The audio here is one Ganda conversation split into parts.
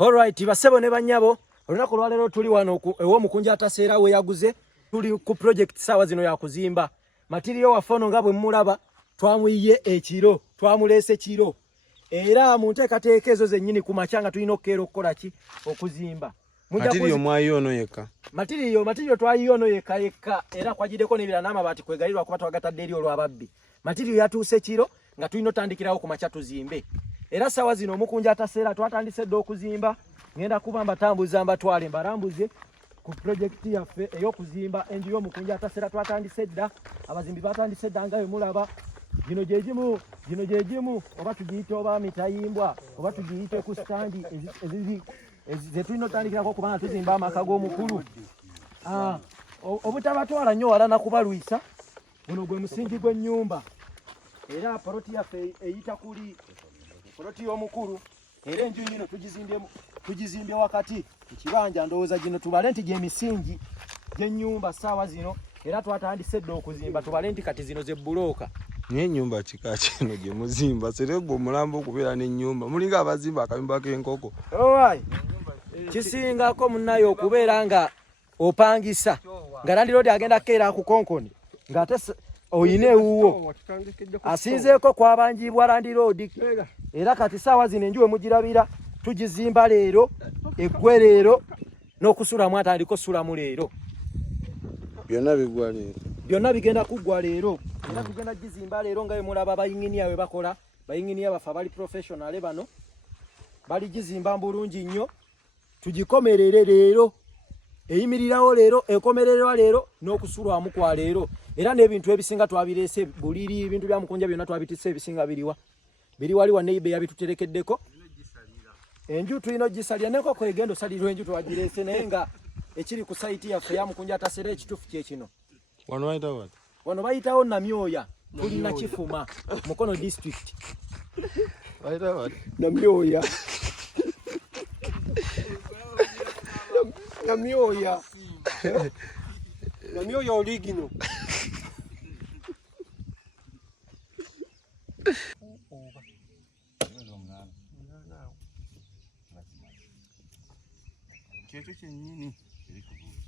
Alright, basebo ne banyabo, olunaku lwalero tuli wano ewo mukunja ataseera we yaguze, tuli ku project sawa zino ya kuzimba. Material wafono nga bwe mulaba, twamuyiye ekiro, twamulese kiro. Era mu nteekateeka ezo zennyini ku makyanga tulina okkeera okukola ki okuzimba. Material mwayiyono yekka. Material twayiyono yekka era kwagideko n'ebira n'amabaati kwegalirwa kuba twagatadde eri olw'ababbi. Material yatuuse kiro nga tulina otandikirawo ku makya tuzimbe. Era sawa zino omukunja ataseera twatandise dde okuzimba, ngenda kuba mbatambuza mbatwale mbarambuze ku project yaffe ey'okuzimba enju y'omukunja ataseera twatandise dda, abazimbi batandise dda nga bwe mulaba. Gino gye gimu oba tugiyite oba mitayimbwa oba tugiyite ku standi ze tulina otandikirako kubanga tuzimba amaka g'omukulu. Obutabatwala nnyo wala nakubalwisa, guno gwe musingi gw'ennyumba. Era poloti yaffe eyita kuli poloti y'omukulu, era enju yino tugizimbye wakati ekibanja. Ndowooza gino tubale nti gy'emisingi gy'ennyumba ssaawa zino, era twatandise dde okuzimba tubale nti kati zino ze bbulooka. Naye ennyumba kika kino gye muzimba seregwa omulambo okubeera n'ennyumba mulinga abazimba akayumba k'enkoko. Alright, kisingako munnayo okubeera nga opangisa nga landiroodi agenda kkeera ku konkoni ng'ate oyina ewuwo asinzeeko kwabanjibwa landiroodi. Era kati saawa zino enju we mugirabira tugizimba leero, eggwe leero, n'okusulamu atandika osulamu leero. Byonna bigwa leero. Byonna bigenda kuggwa leero. Era tugenda gizimba leero nga bwe mulaba bayinginiya we bakola. Bayinginiya baffe abali professional bano bali gizimba bulungi nnyo. Tugikomerere leero, eyimirirawo leero, ekomererwa leero, n'okusulwamu kwa leero. Era n'ebintu ebisinga twabireese, buliri ebintu bya mukunja byonna twabitisse ebisinga biriwa. Biri waliwo neibe yabituterekeddeko. Enju tulina ogisalira n'enkoko egenda osalirwa enju twagireese naye nga ekiri ku site yaffe ya mukunja ataseera ekituufu kye kino. Wano bayita what? Wano bayitawo Namyoya, tulina Kifuma, Mukono district. Bayita what? Namyoya. Namyoya. Namyoya oligino. Kyekyo kyennyini kiri ku buuzi.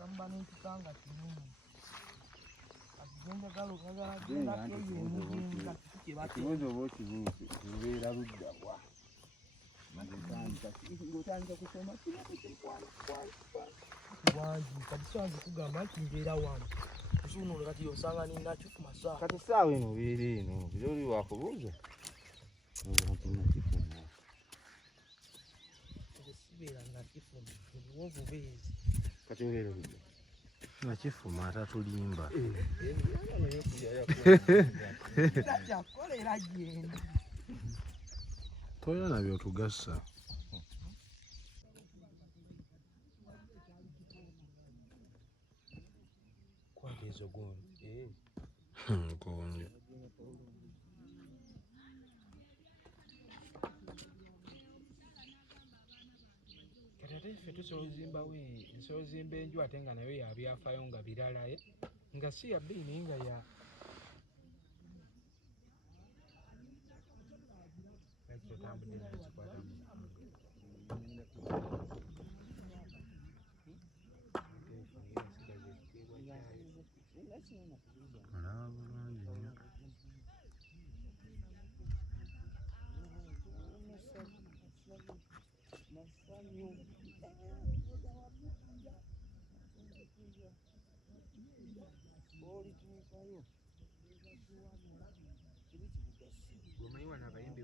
Samba n'ekikanga kinene. Akigenda galo kagala genda keyo emujinga kibate. Kibuzo boti bubeera ludda bwa. Ngotandika kusoma wangi kadisanze kugamba kimbeera wano. Kusuno kati osanga ninda kifuma saa. kati saawa eno beera eno biroli wakubuuza. Sibeera nga kifuma. Obuwovu beezi. Kati obeera ludda. Nakifuma atatulimba. Kyakolera gyendi. Toyana by'otugassa. Kwagezo gondi. Gondi. Kati ate ffe tusobola ozimbawo nsobola ozimba enju ate nga nayo yabyafaayo nga biralaye nga si ya bbeeyi naye nga ya laki otambudde nakikwata mu Olaba bulungi nnyo. omanyi wano abayimbi